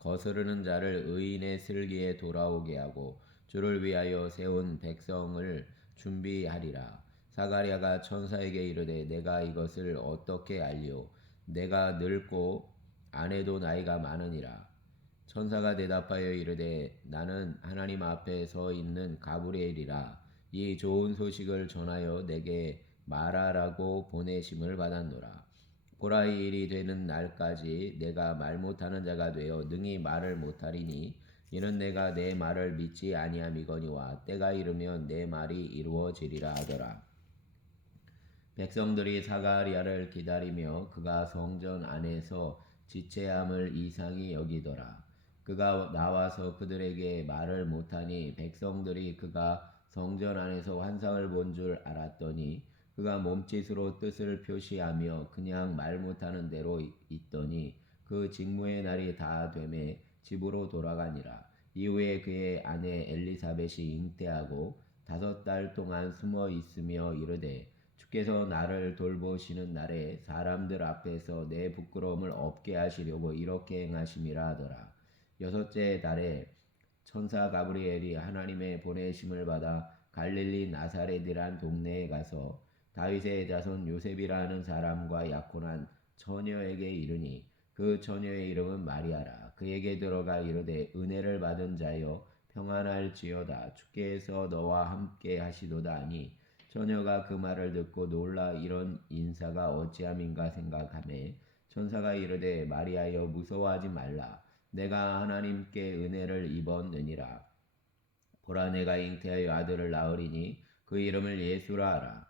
거스르는 자를 의인의 슬기에 돌아오게 하고 주를 위하여 세운 백성을 준비하리라. 사가랴가 천사에게 이르되 내가 이것을 어떻게 알리오? 내가 늙고 아내도 나이가 많으니라. 천사가 대답하여 이르되 나는 하나님 앞에 서 있는 가브리엘이라. 이 좋은 소식을 전하여 내게 말하라고 보내심을 받았노라. 보라 이 일이 되는 날까지 내가 말 못하는 자가 되어 능히 말을 못하리니 이는 내가 내 말을 믿지 아니함이거니와 때가 이르면 내 말이 이루어지리라 하더라. 백성들이 사가리아를 기다리며 그가 성전 안에서 지체함을 이상히 여기더라. 그가 나와서 그들에게 말을 못하니 백성들이 그가 성전 안에서 환상을 본 줄 알았더니 그가 몸짓으로 뜻을 표시하며 그냥 말 못하는 대로 있더니 그 직무의 날이 다 되매 집으로 돌아가니라. 이후에 그의 아내 엘리사벳이 잉태하고 다섯 달 동안 숨어 있으며 이르되 주께서 나를 돌보시는 날에 사람들 앞에서 내 부끄러움을 없게 하시려고 이렇게 행하심이라 하더라. 여섯째 달에 천사 가브리엘이 하나님의 보내심을 받아 갈릴리 나사렛이란 동네에 가서 다윗의 자손 요셉이라는 사람과 약혼한 처녀에게 이르니 그 처녀의 이름은 마리아라. 그에게 들어가 이르되 은혜를 받은 자여 평안할지어다. 주께서 너와 함께 하시도다 하니 처녀가 그 말을 듣고 놀라 이런 인사가 어찌함인가 생각하매 천사가 이르되 마리아여 무서워하지 말라. 내가 하나님께 은혜를 입었느니라. 보라 내가 잉태하여 아들을 낳으리니 그 이름을 예수라 하라.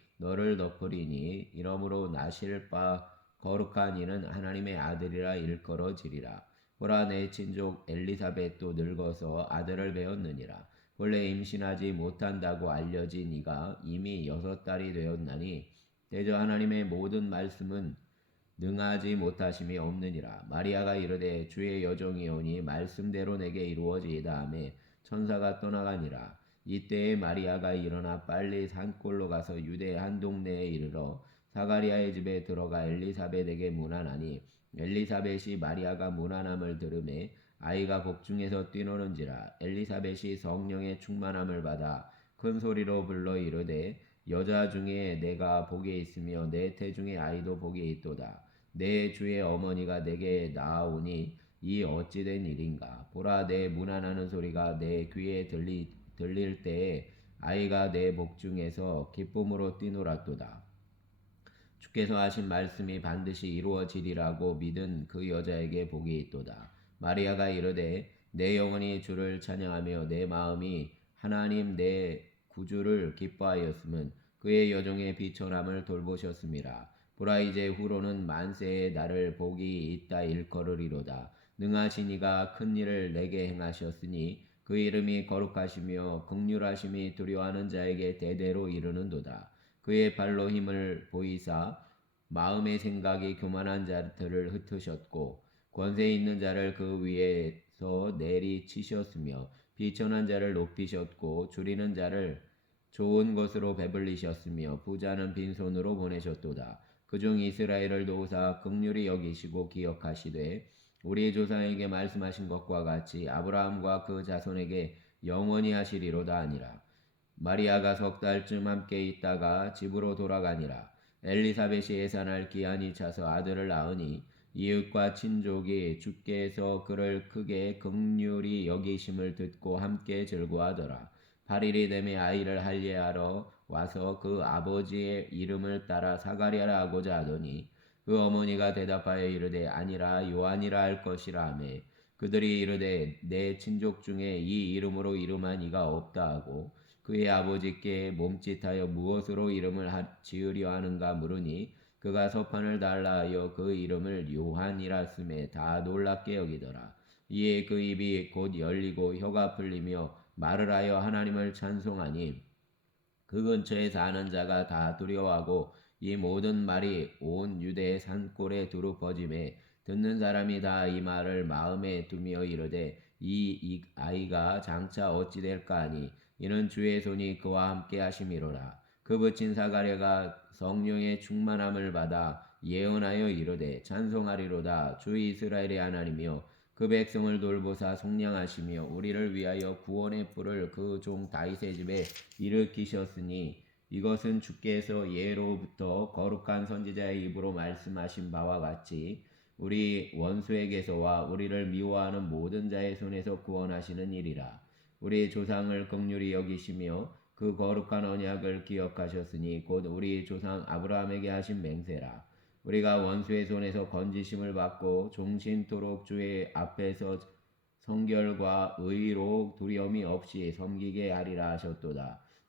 너를 덮으리니 이러므로 나실 바 거룩한 이는 하나님의 아들이라 일컬어지리라. 보라 내 친족 엘리사벳도 늙어서 아들을 배웠느니라. 원래 임신하지 못한다고 알려진 이가 이미 여섯 달이 되었나니 대저 하나님의 모든 말씀은 능하지 못하심이 없느니라. 마리아가 이르되 주의 여종이오니 말씀대로 내게 이루어지이다 하매 천사가 떠나가니라. 이때에 마리아가 일어나 빨리 산골로 가서 유대 한 동네에 이르러 사가리아의 집에 들어가 엘리사벳에게 문안하니 엘리사벳이 마리아가 문안함을 들음에 아이가 복중에서 뛰노는지라 엘리사벳이 성령의 충만함을 받아 큰 소리로 불러 이르되 여자 중에 내가 복에 있으며 내 태 중에 아이도 복에 있도다. 내 주의 어머니가 내게 나아오니 이 어찌된 일인가? 보라 내 문안하는 소리가 내 귀에 들리, 들릴 때에 아이가 내 복중에서 기쁨으로 뛰놀았도다. 주께서 하신 말씀이 반드시 이루어지리라고 믿은 그 여자에게 복이 있도다. 마리아가 이르되 내 영혼이 주를 찬양하며 내 마음이 하나님 내 구주를 기뻐하였음은 그의 여종의 비천함을 돌보셨음이라. 보라 이제 후로는 만세에 나를 복이 있다 일컬으리로다. 능하신 이가 큰 일을 내게 행하셨으니 그 이름이 거룩하시며 극률하심이 두려워하는 자에게 대대로 이르는도다. 그의 발로 힘을 보이사 마음의 생각이 교만한 자들을 흩으셨고 권세 있는 자를 그 위에서 내리치셨으며 비천한 자를 높이셨고 줄이는 자를 좋은 것으로 배불리셨으며 부자는 빈손으로 보내셨도다. 그중 이스라엘을 도우사 극률이 여기시고 기억하시되 우리 조상에게 말씀하신 것과 같이 아브라함과 그 자손에게 영원히 하시리로다 아니라 마리아가 석 달쯤 함께 있다가 집으로 돌아가니라 엘리사벳이 예산할 기한이 차서 아들을 낳으니 이웃과 친족이 주께서 그를 크게 극률이 여기심을 듣고 함께 즐거워하더라. 8일이 되매 아이를 할례하러 와서 그 아버지의 이름을 따라 사가랴라 하고자 하더니 그 어머니가 대답하여 이르되 아니라 요한이라 할 것이라 하매 그들이 이르되 내 친족 중에 이 이름으로 이름한 이가 없다 하고 그의 아버지께 몸짓하여 무엇으로 이름을 하- 지으려 하는가 물으니 그가 서판을 달라 하여 그 이름을 요한이라 쓰매 다 놀랍게 여기더라. 이에 그 입이 곧 열리고 혀가 풀리며 말을 하여 하나님을 찬송하니 그 근처에 사는 자가 다 두려워하고 이 모든 말이 온 유대 산골에 두루 퍼짐에 듣는 사람이 다 이 말을 마음에 두며 이르되 이, 이 아이가 장차 어찌 될까 하니 이는 주의 손이 그와 함께 하심이로라. 그 붙인 사가랴가 성령의 충만함을 받아 예언하여 이르되 찬송하리로다. 주 이스라엘의 하나님이여 그 백성을 돌보사 속량하시며 우리를 위하여 구원의 뿔을 그 종 다윗의 집에 일으키셨으니 이것은 주께서 예로부터 거룩한 선지자의 입으로 말씀하신 바와 같이 우리 원수에게서와 우리를 미워하는 모든 자의 손에서 구원하시는 일이라. 우리 조상을 극률히 여기시며 그 거룩한 언약을 기억하셨으니 곧 우리 조상 아브라함에게 하신 맹세라. 우리가 원수의 손에서 건지심을 받고 종신토록 주의 앞에서 성결과 의로 두려움이 없이 섬기게 하리라 하셨도다.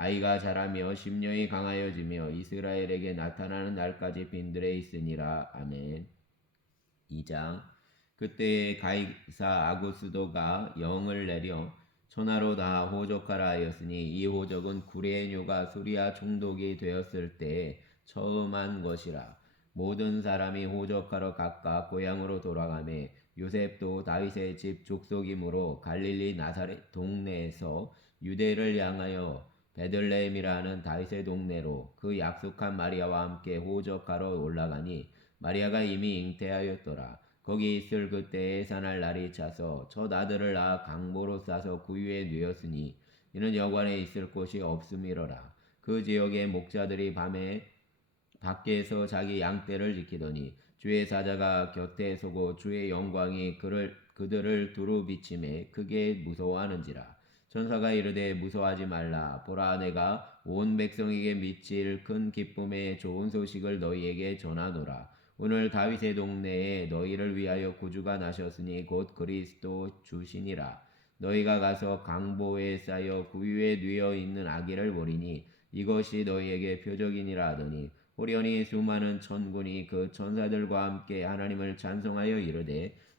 아이가 자라며 심령이 강하여지며 이스라엘에게 나타나는 날까지 빈들에 있으니라. 아멘. 2장. 그때에 가이사 아구스도가 영을 내려 천하로 다 호적하라 하였으니 이 호적은 구레뇨가 수리아 총독이 되었을 때에 처음 한 것이라. 모든 사람이 호적하러 각각 고향으로 돌아가매 요셉도 다윗의 집 족속이므로 갈릴리 나사렛 동네에서 유대를 향하여 베들레헴이라는 다윗의 동네로 그 약속한 마리아와 함께 호적하러 올라가니 마리아가 이미 잉태하였더라. 거기 있을 그때에 산할 날이 차서 첫 아들을 낳아 강보로 싸서 구유에 뉘었으니 이는 여관에 있을 곳이 없음이로라. 그 지역의 목자들이 밤에 밖에서 자기 양떼를 지키더니 주의 사자가 곁에 서고 주의 영광이 그를 그들을 두루 비침에 크게 무서워하는지라 천사가 이르되 무서워하지 말라. 보라 내가 온 백성에게 미칠 큰 기쁨의 좋은 소식을 너희에게 전하노라. 오늘 다윗의 동네에 너희를 위하여 구주가 나셨으니 곧 그리스도 주시니라. 너희가 가서 강보에 쌓여 구유에 뉘어 있는 아기를 보리니 이것이 너희에게 표적이니라 하더니 호련히 수많은 천군이 그 천사들과 함께 하나님을 찬송하여 이르되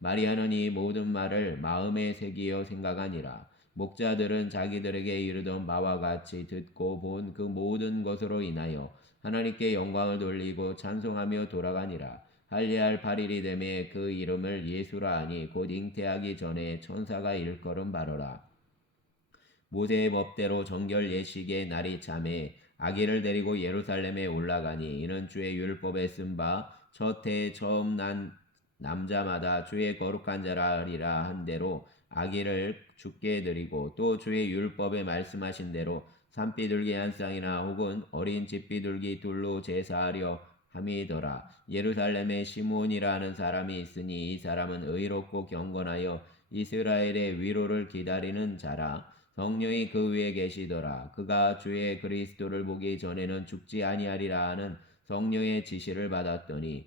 마리아는 이 모든 말을 마음에 새기어 생각하니라. 목자들은 자기들에게 이르던 바와 같이 듣고 본 그 모든 것으로 인하여 하나님께 영광을 돌리고 찬송하며 돌아가니라. 할례할 8일이 되매 그 이름을 예수라 하니 곧 잉태하기 전에 천사가 일컬음 바로라. 모세의 법대로 정결 예식의 날이 참에 아기를 데리고 예루살렘에 올라가니 이는 주의 율법에 쓴 바 첫 해에 처음 난 남자마다 주의 거룩한 자라리라 한 대로 아기를 죽게 드리고 또 주의 율법에 말씀하신 대로 산비둘기 한 쌍이나 혹은 어린 집비둘기 둘로 제사하려 함이더라. 예루살렘에 시몬이라는 사람이 있으니 이 사람은 의롭고 경건하여 이스라엘의 위로를 기다리는 자라. 성령이 그 위에 계시더라. 그가 주의 그리스도를 보기 전에는 죽지 아니하리라 하는 성령의 지시를 받았더니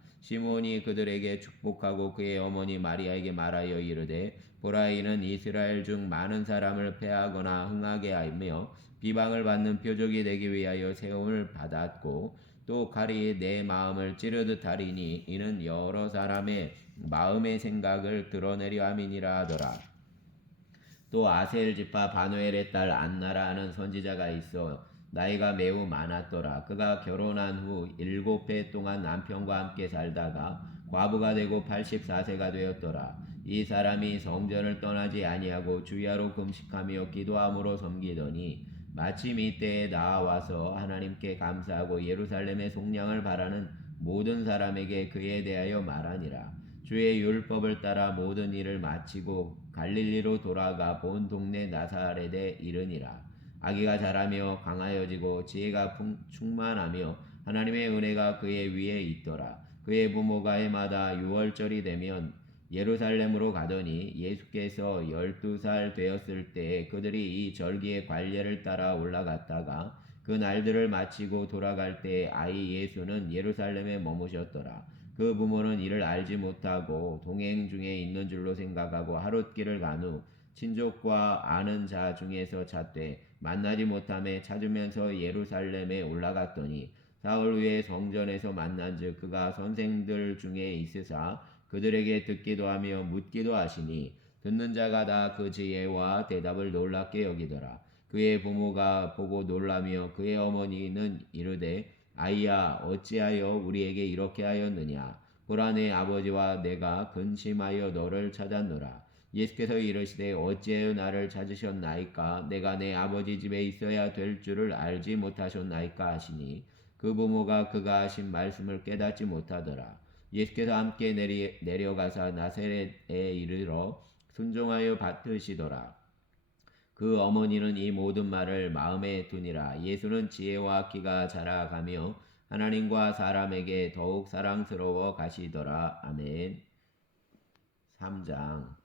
시몬이 그들에게 축복하고 그의 어머니 마리아에게 말하여 이르되 보라 이는 이스라엘 중 많은 사람을 패하거나 흥하게 하며 비방을 받는 표적이 되기 위하여 세움을 받았고 또 칼이 내 마음을 찌르듯 하리니 이는 여러 사람의 마음의 생각을 드러내려 함이니라 하더라. 또 아셀 지파 바누엘의 딸 안나라 하는 선지자가 있어 나이가 매우 많았더라. 그가 결혼한 후 일곱 해 동안 남편과 함께 살다가 과부가 되고 84세가 되었더라. 이 사람이 성전을 떠나지 아니하고 주야로 금식하며 기도함으로 섬기더니 마침 이때에 나와서 하나님께 감사하고 예루살렘의 속량을 바라는 모든 사람에게 그에 대하여 말하니라. 주의 율법을 따라 모든 일을 마치고 갈릴리로 돌아가 본 동네 나사렛에 이르니라. 아기가 자라며 강하여지고 지혜가 풍, 충만하며 하나님의 은혜가 그의 위에 있더라. 그의 부모가 해마다 유월절이 되면 예루살렘으로 가더니 예수께서 열두 살 되었을 때 그들이 이 절기의 관례를 따라 올라갔다가 그 날들을 마치고 돌아갈 때 아이 예수는 예루살렘에 머무셨더라. 그 부모는 이를 알지 못하고 동행 중에 있는 줄로 생각하고 하룻길을 간 후 친족과 아는 자 중에서 찾되 만나지 못함에 찾으면서 예루살렘에 올라갔더니 사흘 후에 성전에서 만난즉 그가 선생들 중에 있으사 그들에게 듣기도 하며 묻기도 하시니 듣는 자가 다 그 지혜와 대답을 놀랍게 여기더라. 그의 부모가 보고 놀라며 그의 어머니는 이르되 아이야 어찌하여 우리에게 이렇게 하였느냐 보라 내 아버지와 내가 근심하여 너를 찾았노라 예수께서 이르시되 어찌하여 나를 찾으셨나이까? 내가 내 아버지 집에 있어야 될 줄을 알지 못하셨나이까 하시니 그 부모가 그가 하신 말씀을 깨닫지 못하더라. 예수께서 함께 내리, 내려가사 나세렛에 이르러 순종하여 받으시더라. 그 어머니는 이 모든 말을 마음에 두니라. 예수는 지혜와 키가 자라가며 하나님과 사람에게 더욱 사랑스러워 가시더라. 아멘. 3장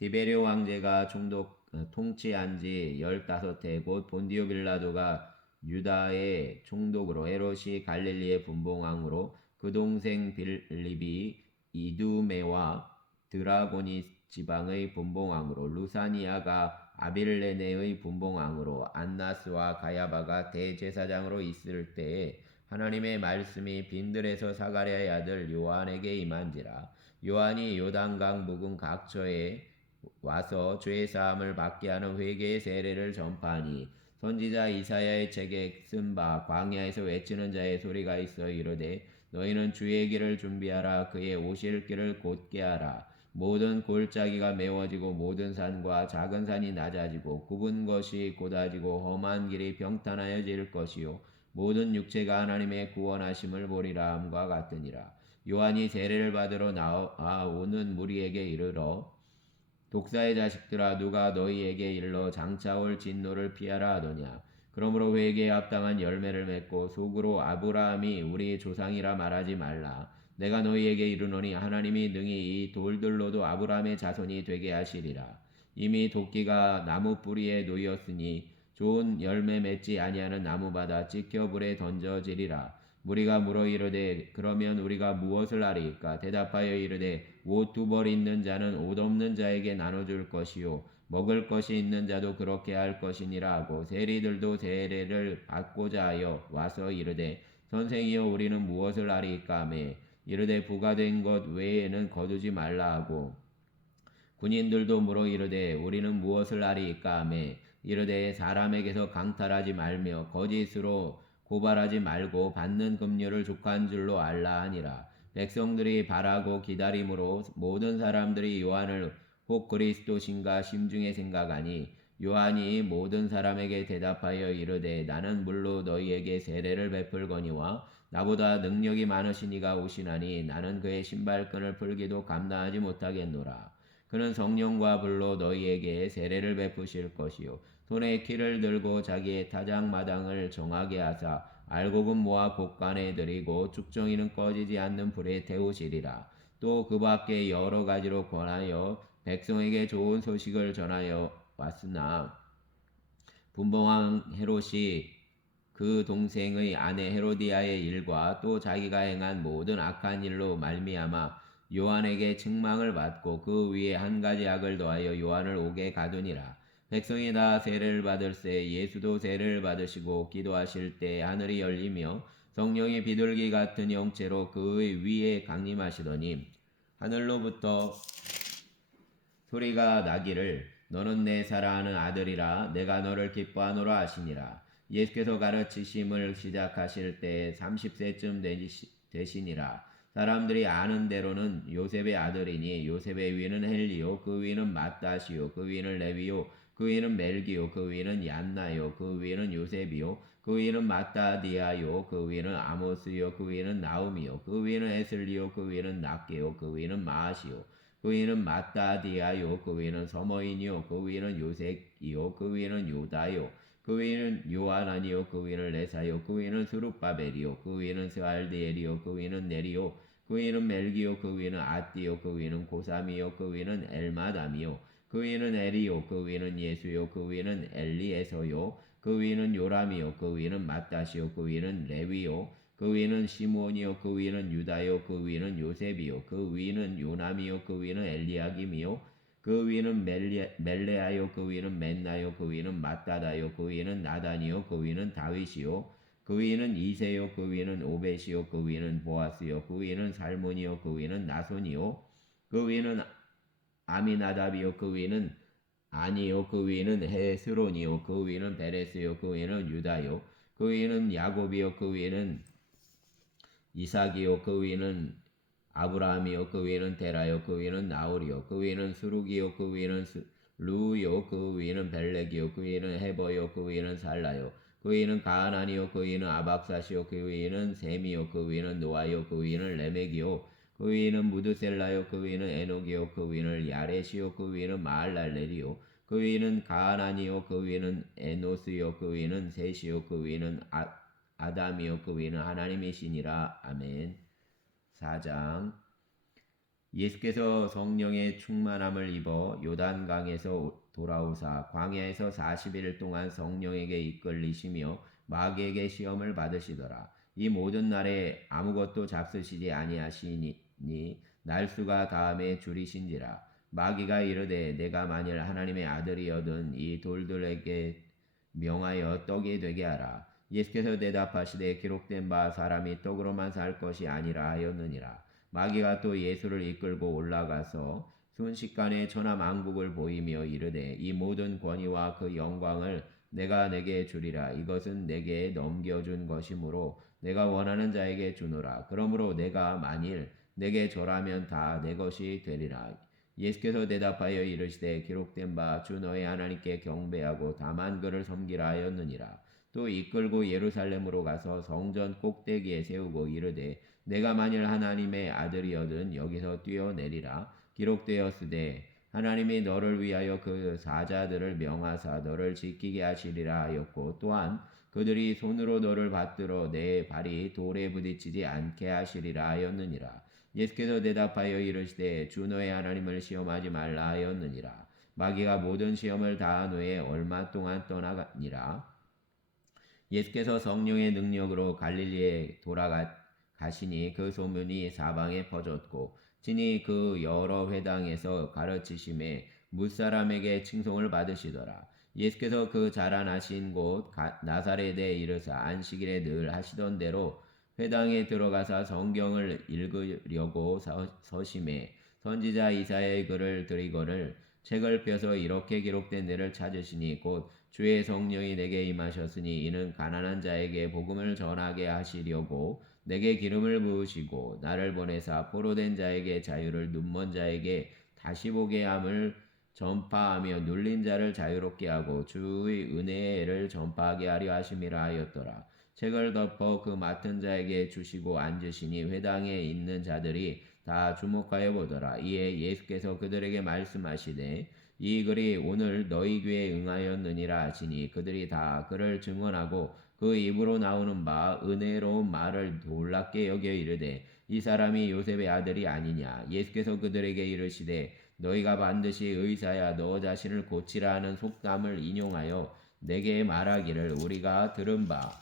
디베리오 왕제가 총독 어, 통치한 지 열다섯 해곧 본디오 빌라도가 유다의 총독으로 헤롯이 갈릴리의 분봉왕으로 그 동생 빌립이 이두메와 드라고니 지방의 분봉왕으로 루사니아가 아빌레네의 분봉왕으로 안나스와 가야바가 대제사장으로 있을 때에 하나님의 말씀이 빈들에서 사가랴의 아들 요한에게 임한지라. 요한이 요단강 묵은 각처에 와서 죄 사함을 받게 하는 회개의 세례를 전파하니 선지자 이사야의 책에 쓴 바 광야에서 외치는 자의 소리가 있어 이르되 너희는 주의 길을 준비하라. 그의 오실 길을 곧게 하라. 모든 골짜기가 메워지고 모든 산과 작은 산이 낮아지고 굽은 것이 곧아지고 험한 길이 병탄하여 질 것이요. 모든 육체가 하나님의 구원하심을 보리라 함과 같으니라. 요한이 세례를 받으러 나오는 무리에게 이르러 독사의 자식들아 누가 너희에게 일러 장차올 진노를 피하라 하더냐. 그러므로 회개에 합당한 열매를 맺고 속으로 아브라함이 우리 조상이라 말하지 말라. 내가 너희에게 이르노니 하나님이 능히 이 돌들로도 아브라함의 자손이 되게 하시리라. 이미 도끼가 나무 뿌리에 놓였으니 좋은 열매 맺지 아니하는 나무마다 찢겨 불에 던져지리라. 무리가 물어 이르되 그러면 우리가 무엇을 하리까? 대답하여 이르되 옷 두 벌 있는 자는 옷 없는 자에게 나눠줄 것이요 먹을 것이 있는 자도 그렇게 할 것이니라 하고 세리들도 세례를 받고자 하여 와서 이르되 선생이여 우리는 무엇을 하리까 하매? 이르되 부가 된 것 외에는 거두지 말라 하고 군인들도 물어 이르되 우리는 무엇을 하리까 하매? 이르되 사람에게서 강탈하지 말며 거짓으로 고발하지 말고 받는 금료를 족한 줄로 알라 하니라 백성들이 바라고 기다림으로 모든 사람들이 요한을 혹 그리스도신가 심중에 생각하니 요한이 모든 사람에게 대답하여 이르되 나는 물로 너희에게 세례를 베풀거니와 나보다 능력이 많으시니가 오시나니 나는 그의 신발끈을 풀기도 감당하지 못하겠노라. 그는 성령과 불로 너희에게 세례를 베푸실 것이요 손에 키를 들고 자기의 타작마당을 정하게 하사 알곡은 모아 곡간에 들이고 죽정이는 꺼지지 않는 불에 태우시리라. 또 그 밖에 여러 가지로 권하여 백성에게 좋은 소식을 전하여 왔으나 분봉왕 헤롯이 그 동생의 아내 헤로디아의 일과 또 자기가 행한 모든 악한 일로 말미암아 요한에게 책망을 받고 그 위에 한 가지 악을 더하여 요한을 옥에 가두니라. 백성이 다 세례를 받을새 예수도 세례를 받으시고 기도하실 때 하늘이 열리며 성령의 비둘기 같은 형체로 그의 위에 강림하시더니 하늘로부터 소리가 나기를 너는 내 사랑하는 아들이라 내가 너를 기뻐하노라 하시니라. 예수께서 가르치심을 시작하실 때 30세쯤 되시니라. 사람들이 아는 대로는 요셉의 아들이니 요셉의 위는 헬리요 그 위는 마따시요 그 위는 레위요 그 위는 멜기요 그 위는 얀나요 그 위는 요셉이요 그 위는 마따디아요 그 위는 아모스요 그 위는 나우미요 그 위는 에슬리요 그 위는 낙게요 그 위는 마아시요 그 위는 마따디아요 그 위는 서머인이요 그 위는 요색이요 그 위는 요다요 그 위는 요하나니요 그 위는 레사요 그 위는 수룹바벨이요 그 위는 스알디엘이요 그 위는 네리요 그 위는 멜기요 그 위는 아띠요 그 위는 고삼이요 그 위는 엘마담이요 그 위는 에리요 그 위는 예수요 그 위는 엘리에서요 그 위는 요람이요 그 위는 마따시요 그 위는 레위요 그 위는 시몬이요 그 위는 유다요 그 위는 요셉이요 그 위는 요남이요 그 위는 엘리야김이요 그 위는 멜레, 멜레아요 그 위는 맨나요 그 위는 마따다요 그 위는 나단이요 그 위는 다윗이요 그 위는 이세요 그 위는 오벳이요 그 위는 보아스요 그 위는 살몬이요 그 위는 나손이요 그 위는 아미나답이요 그 위는 아니요 그 위는 헤스론이요 그 위는 베레스요 그 위는 유다요. 그 위는 야곱이요 그 위는 이삭이요 그 위는 아브라함이요 그 위는 데라요 그 위는 나홀이요 그 위는 수룩이요 그 위는 루요 그 위는 벨렉이요 그 위는 헤버요 그 위는 살라요. 그 위는 가하나니요 그 위는 아박사시요 그 위는 셈이요 그 위는 노아요 그 위는 레멕이요 그 위는 무드셀라요 그 위는 에녹이요 그 위는 야렛이요 그 위는 마알랄렐이요 그 위는 가하나니요 그 위는 에노스요 그 위는 셋이요 그 위는 아, 아담이요 그 위는 하나님이시니라. 아멘. 4장. 예수께서 성령의 충만함을 입어 요단강에서 돌아오사 광야에서 40일 동안 성령에게 이끌리시며 마귀에게 시험을 받으시더라. 이 모든 날에 아무것도 잡수시지 아니하시니 날수가 다음에 줄이신지라. 마귀가 이르되 내가 만일 하나님의 아들이여든 이 돌들에게 명하여 떡이 되게 하라. 예수께서 대답하시되 기록된 바 사람이 떡으로만 살 것이 아니라 하였느니라. 마귀가 또 예수를 이끌고 올라가서 순식간에 천하 만국을 보이며 이르되 이 모든 권위와 그 영광을 내가 내게 주리라. 이것은 내게 넘겨준 것이므로 내가 원하는 자에게 주노라. 그러므로 내가 만일 내게 절하면 다 내 것이 되리라. 예수께서 대답하여 이르시되 기록된 바 주 너의 하나님께 경배하고 다만 그를 섬기라 하였느니라. 또 이끌고 예루살렘으로 가서 성전 꼭대기에 세우고 이르되 내가 만일 하나님의 아들이여든 여기서 뛰어내리라 기록되었으되 하나님이 너를 위하여 그 사자들을 명하사 너를 지키게 하시리라 하였고 또한 그들이 손으로 너를 받들어 내 발이 돌에 부딪히지 않게 하시리라 하였느니라 예수께서 대답하여 이르시되 주 너의 하나님을 시험하지 말라 하였느니라 마귀가 모든 시험을 다한 후에 얼마 동안 떠나니라 예수께서 성령의 능력으로 갈릴리에 돌아가 가시니 그 소문이 사방에 퍼졌고 진이 그 여러 회당에서 가르치심에 무사람에게 칭송을 받으시더라. 예수께서 그 자라나신 곳 가- 나사렛에 이르사 안식일에 늘 하시던 대로 회당에 들어가사 성경을 읽으려고 서- 서심해 선지자 이사야의 글을 드리거늘 책을 펴서 이렇게 기록된 데를 찾으시니 곧 주의 성령이 내게 임하셨으니 이는 가난한 자에게 복음을 전하게 하시려고 내게 기름을 부으시고 나를 보내사 포로된 자에게 자유를 눈먼 자에게 다시 보게 함을 전파하며 눌린 자를 자유롭게 하고 주의 은혜를 전파하게 하려 하심이라 하였더라. 책을 덮어 그 맡은 자에게 주시고 앉으시니 회당에 있는 자들이 다 주목하여 보더라. 이에 예수께서 그들에게 말씀하시되 이 글이 오늘 너희 귀에 응하였느니라 하시니 그들이 다 그를 증언하고 그 입으로 나오는 바 은혜로운 말을 놀랍게 여겨 이르되 이 사람이 요셉의 아들이 아니냐 예수께서 그들에게 이르시되 너희가 반드시 의사야 너 자신을 고치라 하는 속담을 인용하여 내게 말하기를 우리가 들은 바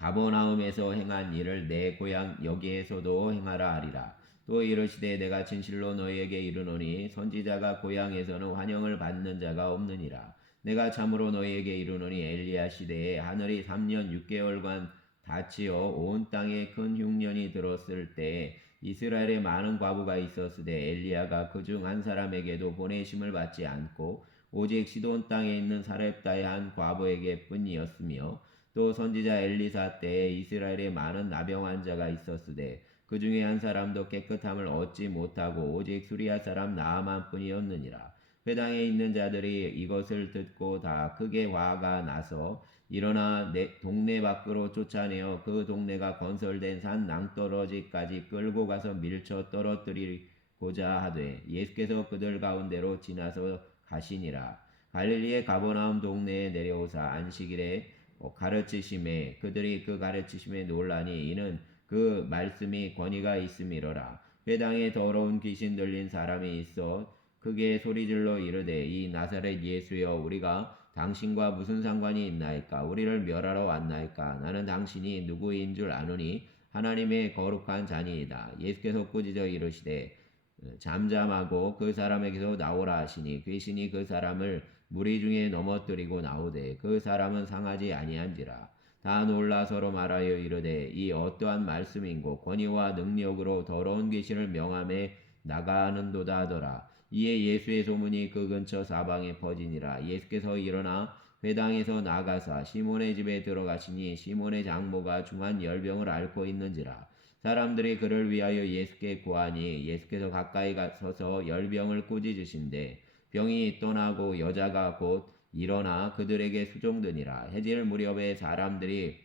가버나움에서 행한 일을 내 고향 여기에서도 행하라 하리라. 또 이르시되 내가 진실로 너희에게 이르노니 선지자가 고향에서는 환영을 받는 자가 없느니라. 내가 참으로 너희에게 이르노니 엘리야 시대에 하늘이 3년 6개월간 닫히어 온 땅에 큰 흉년이 들었을 때에 이스라엘에 많은 과부가 있었으되 엘리야가 그 중 한 사람에게도 보내심을 받지 않고 오직 시돈 땅에 있는 사렙다의 한 과부에게 뿐이었으며 또 선지자 엘리사 때에 이스라엘에 많은 나병 환자가 있었으되 그 중에 한 사람도 깨끗함을 얻지 못하고 오직 수리아 사람 나아만 뿐이었느니라. 회당에 있는 자들이 이것을 듣고 다 크게 화가 나서 일어나 내 동네 밖으로 쫓아내어 그 동네가 건설된 산 낭떠러지까지 끌고 가서 밀쳐 떨어뜨리고자 하되 예수께서 그들 가운데로 지나서 가시니라. 갈릴리의 가버나움 동네에 내려오사 안식일에 어, 가르치심에 그들이 그 가르치심에 놀라니 이는 그 말씀이 권위가 있음이로라. 회당에 더러운 귀신 들린 사람이 있어 크게 소리질러 이르되 이 나사렛 예수여 우리가 당신과 무슨 상관이 있나이까 우리를 멸하러 왔나이까 나는 당신이 누구인 줄 아노니 하나님의 거룩한 자니이다. 예수께서 꾸짖어 이르시되 어, 잠잠하고 그 사람에게서 나오라 하시니 귀신이 그 사람을 무리 중에 넘어뜨리고 나오되 그 사람은 상하지 아니한지라. 다 놀라 서로 말하여 이르되 이 어떠한 말씀인고 권위와 능력으로 더러운 귀신을 명함에 나가는도다 하더라. 이에 예수의 소문이 그 근처 사방에 퍼지니라. 예수께서 일어나 회당에서 나가사 시몬의 집에 들어가시니 시몬의 장모가 중한 열병을 앓고 있는지라. 사람들이 그를 위하여 예수께 구하니 예수께서 가까이 가서서 열병을 꾸짖으신데 병이 떠나고 여자가 곧 일어나 그들에게 수종드니라. 해질 무렵에 사람들이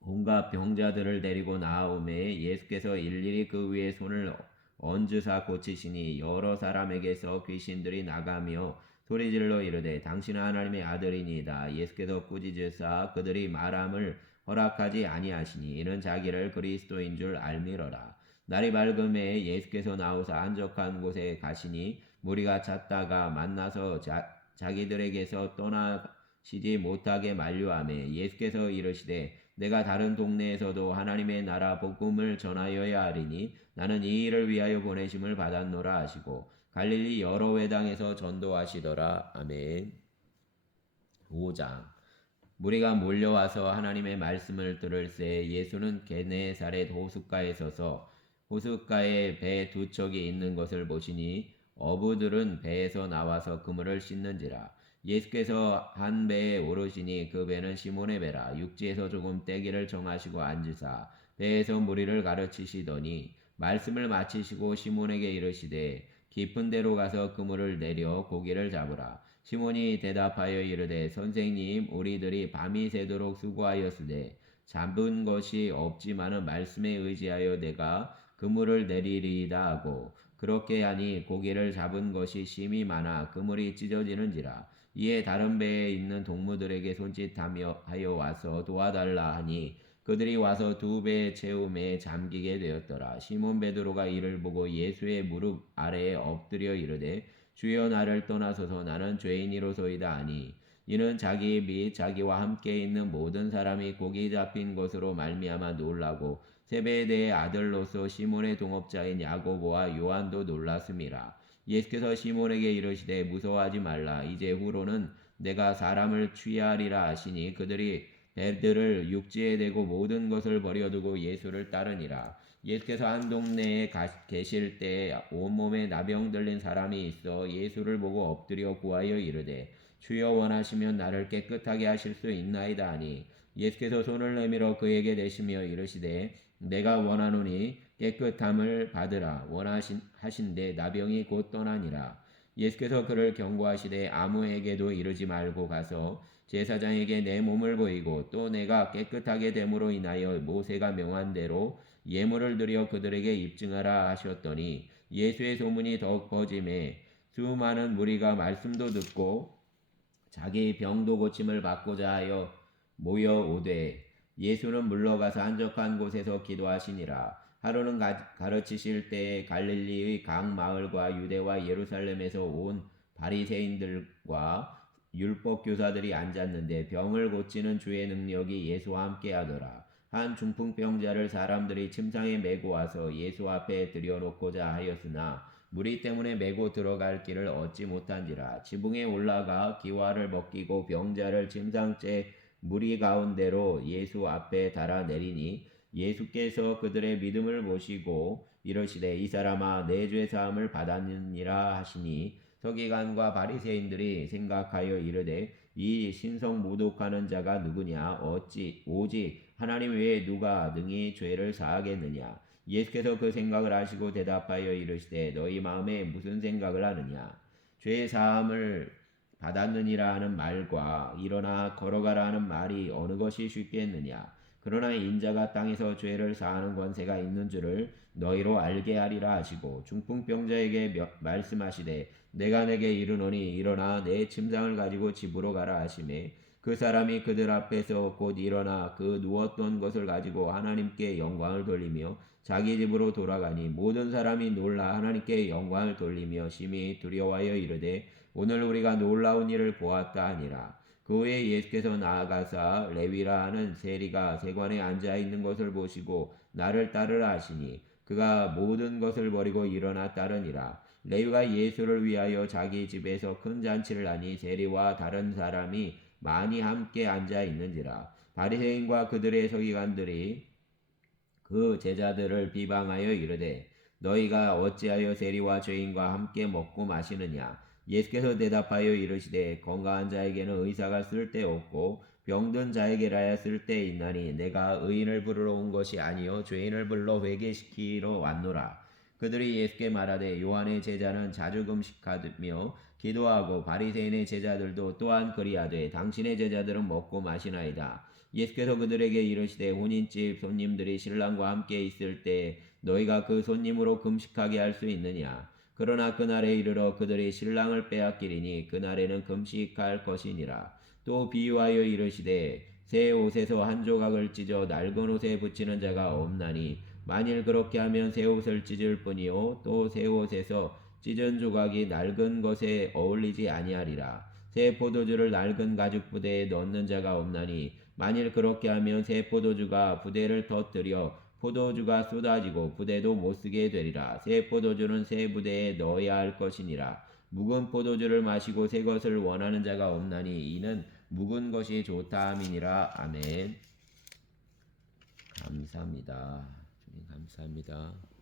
온갖 병자들을 데리고 나아오매 예수께서 일일이 그 위에 손을 얹으사 고치시니 여러 사람에게서 귀신들이 나가며 소리질러 이르되 당신은 하나님의 아들이니이다. 예수께서 꾸짖으사 그들이 말함을 허락하지 아니하시니 이는 자기를 그리스도인 줄 알미러라 날이 밝음에 예수께서 나오사 한적한 곳에 가시니 무리가 찾다가 만나서 자, 자기들에게서 떠나시지 못하게 만류하매 예수께서 이르시되 내가 다른 동네에서도 하나님의 나라 복음을 전하여야 하리니 나는 이 일을 위하여 보내심을 받았노라 하시고 갈릴리 여러 회당에서 전도하시더라. 아멘. 5장. 무리가 몰려와서 하나님의 말씀을 들을 새 예수는 게네사렛 호숫가에 서서 호숫가에 배 두 척이 있는 것을 보시니 어부들은 배에서 나와서 그물을 씻는지라. 예수께서 한 배에 오르시니 그 배는 시몬의 배라. 육지에서 조금 떼기를 정하시고 앉으사 배에서 무리를 가르치시더니 말씀을 마치시고 시몬에게 이르시되 깊은 데로 가서 그물을 내려 고기를 잡으라. 시몬이 대답하여 이르되 선생님 우리들이 밤이 새도록 수고하였으되 잡은 것이 없지만은 말씀에 의지하여 내가 그물을 내리리이다 하고 그렇게 하니 고기를 잡은 것이 심히 많아 그물이 찢어지는지라 이에 다른 배에 있는 동무들에게 손짓하며 하여 와서 도와달라 하니 그들이 와서 두 배의 채움에 잠기게 되었더라. 시몬 베드로가 이를 보고 예수의 무릎 아래에 엎드려 이르되 주여 나를 떠나소서. 나는 죄인이로소이다 하니 이는 자기 및 자기와 함께 있는 모든 사람이 고기 잡힌 것으로 말미암아 놀라고 세베대의 아들로서 시몬의 동업자인 야고보와 요한도 놀랐음이라. 예수께서 시몬에게 이르시되 무서워하지 말라. 이제 후로는 내가 사람을 취하리라 하시니 그들이 배들을 육지에 대고 모든 것을 버려두고 예수를 따르니라. 예수께서 한 동네에 가, 계실 때 온몸에 나병 들린 사람이 있어 예수를 보고 엎드려 구하여 이르되 주여 원하시면 나를 깨끗하게 하실 수 있나이다 하니 예수께서 손을 내밀어 그에게 대시며 이르시되 내가 원하노니 깨끗함을 받으라. 원하신데 나병이 곧 떠나니라. 예수께서 그를 경고하시되 아무에게도 이르지 말고 가서 제사장에게 내 몸을 보이고 또 내가 깨끗하게 됨으로 인하여 모세가 명한 대로 예물을 드려 그들에게 입증하라 하셨더니 예수의 소문이 더욱 퍼짐에 수많은 무리가 말씀도 듣고 자기 병도 고침을 받고자 하여 모여 오되 예수는 물러가서 한적한 곳에서 기도하시니라. 하루는 가, 가르치실 때에 갈릴리의 각 마을과 유대와 예루살렘에서 온 바리새인들과 율법 교사들이 앉았는데 병을 고치는 주의 능력이 예수와 함께 하더라. 한 중풍병자를 사람들이 침상에 메고 와서 예수 앞에 들여놓고자 하였으나 무리 때문에 메고 들어갈 길을 얻지 못한지라 지붕에 올라가 기와를 벗기고 병자를 침상째 무리 가운데로 예수 앞에 달아 내리니 예수께서 그들의 믿음을 보시고 이러시되 이 사람아 내 죄 사함을 받았느니라 하시니 서기관과 바리새인들이 생각하여 이르되 이 신성 모독하는 자가 누구냐? 어찌 오직 하나님 외에 누가 능히 죄를 사하겠느냐? 예수께서 그 생각을 하시고 대답하여 이르시되 너희 마음에 무슨 생각을 하느냐? 죄 사함을 받았느니라 하는 말과 일어나 걸어가라 하는 말이 어느 것이 쉽겠느냐? 그러나 인자가 땅에서 죄를 사하는 권세가 있는 줄을 너희로 알게 하리라 하시고 중풍병자에게 말씀하시되 내가 내게 이르노니 일어나 내 침상을 가지고 집으로 가라 하시매 그 사람이 그들 앞에서 곧 일어나 그 누웠던 것을 가지고 하나님께 영광을 돌리며 자기 집으로 돌아가니 모든 사람이 놀라 하나님께 영광을 돌리며 심히 두려워하여 이르되 오늘 우리가 놀라운 일을 보았다 하니라. 그 후에 예수께서 나아가사 레위라 하는 세리가 세관에 앉아 있는 것을 보시고 나를 따르라 하시니 그가 모든 것을 버리고 일어나 따르니라. 레위가 예수를 위하여 자기 집에서 큰 잔치를 하니 세리와 다른 사람이 많이 함께 앉아 있는지라. 바리새인과 그들의 서기관들이 그 제자들을 비방하여 이르되 너희가 어찌하여 세리와 죄인과 함께 먹고 마시느냐 예수께서 대답하여 이르시되 건강한 자에게는 의사가 쓸데없고 병든 자에게라야 쓸데 있나니 내가 의인을 부르러 온 것이 아니요 죄인을 불러 회개시키러 왔노라. 그들이 예수께 말하되 요한의 제자는 자주 금식하며 기도하고 바리새인의 제자들도 또한 그리하되 당신의 제자들은 먹고 마시나이다. 예수께서 그들에게 이르시되 혼인집 손님들이 신랑과 함께 있을 때 너희가 그 손님으로 금식하게 할 수 있느냐 그러나 그날에 이르러 그들이 신랑을 빼앗기리니 그날에는 금식할 것이니라. 또 비유하여 이르시되 새 옷에서 한 조각을 찢어 낡은 옷에 붙이는 자가 없나니 만일 그렇게 하면 새 옷을 찢을 뿐이요 또 새 옷에서 찢은 조각이 낡은 것에 어울리지 아니하리라. 새 포도주를 낡은 가죽 부대에 넣는 자가 없나니 만일 그렇게 하면 새 포도주가 부대를 터뜨려 포도주가 쏟아지고 부대도 못 쓰게 되리라. 새 포도주는 새 부대에 넣어야 할 것이니라. 묵은 포도주를 마시고 새 것을 원하는 자가 없나니 이는 묵은 것이 좋다 함이니라. 아멘. 감사합니다. 주님 감사합니다.